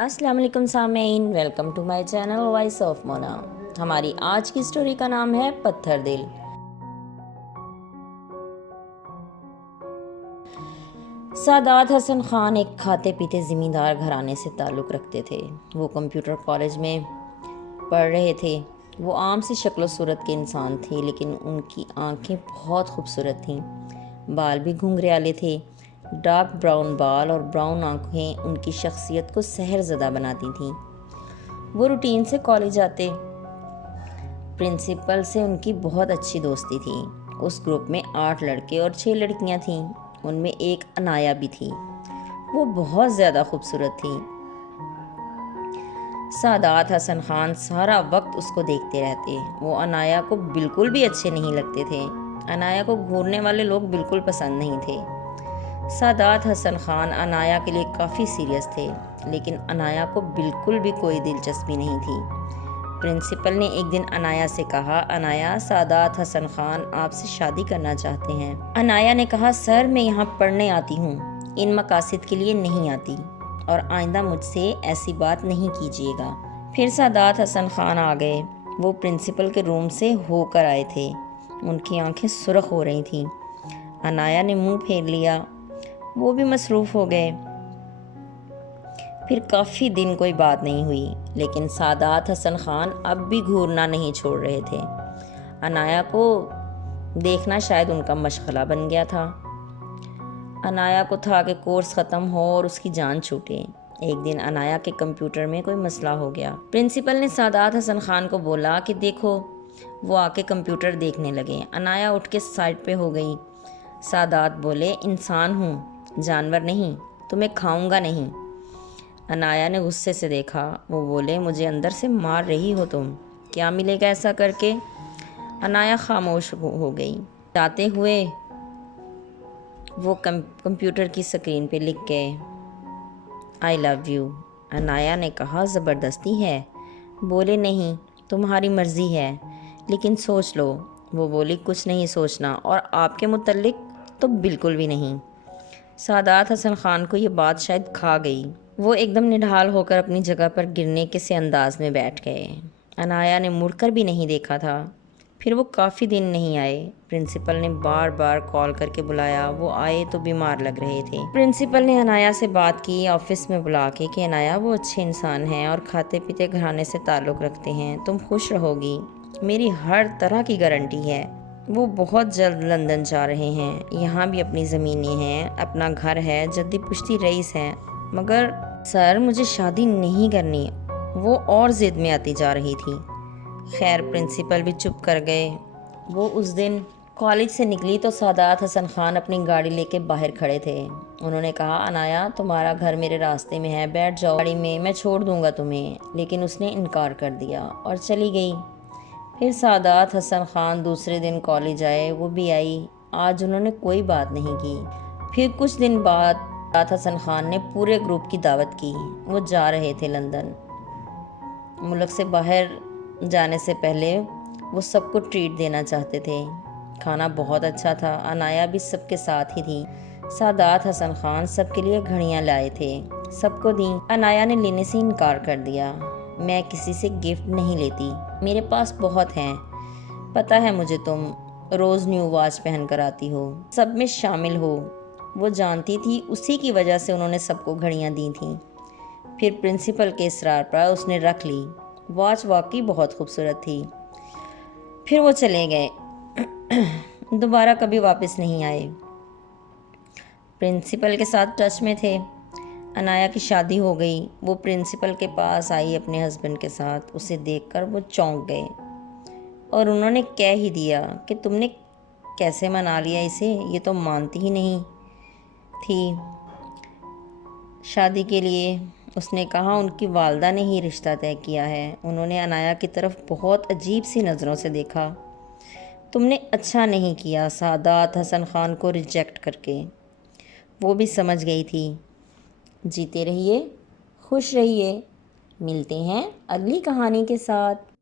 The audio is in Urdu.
السلام علیکم سامعین، welcome to my channel voice of Mona. ہماری آج کی سٹوری کا نام ہے پتھر دل۔ سعادت حسن خان ایک کھاتے پیتے زمیندار گھرانے سے تعلق رکھتے تھے۔ وہ کمپیوٹر کالج میں پڑھ رہے تھے۔ وہ عام سی شکل و صورت کے انسان تھے، لیکن ان کی آنکھیں بہت خوبصورت تھیں۔ بال بھی گھنگریالے تھے۔ ڈارک براؤن بال اور براؤن آنکھیں ان کی شخصیت کو سحر زدہ بناتی تھیں۔ وہ روٹین سے کالج جاتے۔ پرنسپل سے ان کی بہت اچھی دوستی تھی۔ اس گروپ میں 8 لڑکے اور 6 لڑکیاں تھیں۔ ان میں ایک عنایا بھی تھی۔ وہ بہت زیادہ خوبصورت تھی۔ سعادت حسن خان سارا وقت اس کو دیکھتے رہتے۔ وہ عنایا کو بالکل بھی اچھے نہیں لگتے تھے۔ عنایا کو گھورنے والے لوگ بالکل پسند نہیں تھے۔ سعادت حسن خان عنایا کے لیے کافی سیریس تھے، لیکن عنایا کو بالکل بھی کوئی دلچسپی نہیں تھی۔ پرنسپل نے ایک دن عنایا سے کہا، عنایا، سعادت حسن خان آپ سے شادی کرنا چاہتے ہیں۔ عنایا نے کہا، سر میں یہاں پڑھنے آتی ہوں، ان مقاصد کے لیے نہیں آتی، اور آئندہ مجھ سے ایسی بات نہیں کیجیے گا۔ پھر سعادت حسن خان آ گئے۔ وہ پرنسپل کے روم سے ہو کر آئے تھے۔ ان کی آنکھیں سرخ ہو رہی تھیں۔ عنایا نے منہ پھیر لیا۔ وہ بھی مصروف ہو گئے۔ پھر کافی دن کوئی بات نہیں ہوئی، لیکن سعادت حسن خان اب بھی گھورنا نہیں چھوڑ رہے تھے۔ عنایا کو دیکھنا شاید ان کا مشغلہ بن گیا تھا۔ عنایا کو تھا کہ کورس ختم ہو اور اس کی جان چھوٹے۔ ایک دن عنایا کے کمپیوٹر میں کوئی مسئلہ ہو گیا۔ پرنسپل نے سعادت حسن خان کو بولا کہ دیکھو۔ وہ آ کے کمپیوٹر دیکھنے لگے۔ عنایا اٹھ کے سائڈ پہ ہو گئی۔ سعادت بولے، انسان ہوں، جانور نہیں، تمہیں کھاؤں گا نہیں۔ عنایا نے غصے سے دیکھا۔ وہ بولے، مجھے اندر سے مار رہی ہو تم، کیا ملے گا ایسا کر کے؟ عنایا خاموش ہو گئی۔ جاتے ہوئے وہ کمپیوٹر کی سکرین پہ لکھ گئے، آئی لو یو۔ عنایا نے کہا، زبردستی ہے؟ بولے، نہیں، تمہاری مرضی ہے، لیکن سوچ لو۔ وہ بولی، کچھ نہیں سوچنا، اور آپ کے متعلق تو بالکل بھی نہیں۔ سعادت حسن خان کو یہ بات شاید کھا گئی۔ وہ ایک دم نڈھال ہو کر اپنی جگہ پر گرنے کے سے انداز میں بیٹھ گئے۔ عنایا نے مڑ کر بھی نہیں دیکھا تھا۔ پھر وہ کافی دن نہیں آئے۔ پرنسپل نے بار بار کال کر کے بلایا۔ وہ آئے تو بیمار لگ رہے تھے۔ پرنسپل نے عنایا سے بات کی آفس میں بلا کے کہ عنایا، وہ اچھے انسان ہیں اور کھاتے پیتے گھرانے سے تعلق رکھتے ہیں، تم خوش رہو گی، میری ہر طرح کی گارنٹی ہے۔ وہ بہت جلد لندن جا رہے ہیں۔ یہاں بھی اپنی زمینیں ہیں، اپنا گھر ہے، جدی پشتی رئیس ہیں، مگر سر مجھے شادی نہیں کرنی۔ وہ اور ضد میں آتی جا رہی تھی۔ خیر، پرنسپل بھی چپ کر گئے۔ وہ اس دن کالج سے نکلی تو سعادت حسن خان اپنی گاڑی لے کے باہر کھڑے تھے۔ انہوں نے کہا، عنایا، تمہارا گھر میرے راستے میں ہے، بیٹھ جاؤ گاڑی میں چھوڑ دوں گا تمہیں۔ لیکن اس نے انکار کر دیا اور چلی گئی۔ پھر سعادت حسن خان دوسرے دن کالج آئے۔ وہ بھی آئی۔ آج انہوں نے کوئی بات نہیں کی۔ پھر کچھ دن بعد سعادت حسن خان نے پورے گروپ کی دعوت کی۔ وہ جا رہے تھے لندن۔ ملک سے باہر جانے سے پہلے وہ سب کو ٹریٹ دینا چاہتے تھے۔ کھانا بہت اچھا تھا۔ عنایا بھی سب کے ساتھ ہی تھی۔ سعادت حسن خان سب کے لیے گھڑیاں لائے تھے، سب کو دیں۔ عنایا نے لینے سے انکار کر دیا۔ میں کسی سے گفٹ نہیں لیتی، میرے پاس بہت ہیں، پتہ ہے مجھے تم روز نیو واچ پہن کر آتی ہو، سب میں شامل ہو۔ وہ جانتی تھی اسی کی وجہ سے انہوں نے سب کو گھڑیاں دی تھیں۔ پھر پرنسپل کے اصرار پر اس نے رکھ لی۔ واچ واقعی بہت خوبصورت تھی۔ پھر وہ چلے گئے، دوبارہ کبھی واپس نہیں آئے۔ پرنسپل کے ساتھ ٹچ میں تھے۔ عنایا کی شادی ہو گئی۔ وہ پرنسپل کے پاس آئی اپنے ہسبینڈ کے ساتھ۔ اسے دیکھ کر وہ چونک گئے اور انہوں نے کہہ ہی دیا کہ تم نے کیسے منا لیا اسے، یہ تو مانتی ہی نہیں تھی شادی کے لیے۔ اس نے کہا، ان کی والدہ نے ہی رشتہ طے کیا ہے۔ انہوں نے عنایا کی طرف بہت عجیب سی نظروں سے دیکھا۔ تم نے اچھا نہیں کیا سعادت حسن خان کو ریجیکٹ کر کے۔ وہ بھی سمجھ گئی تھی۔ جیتے رہیے، خوش رہیے۔ ملتے ہیں اگلی کہانی کے ساتھ۔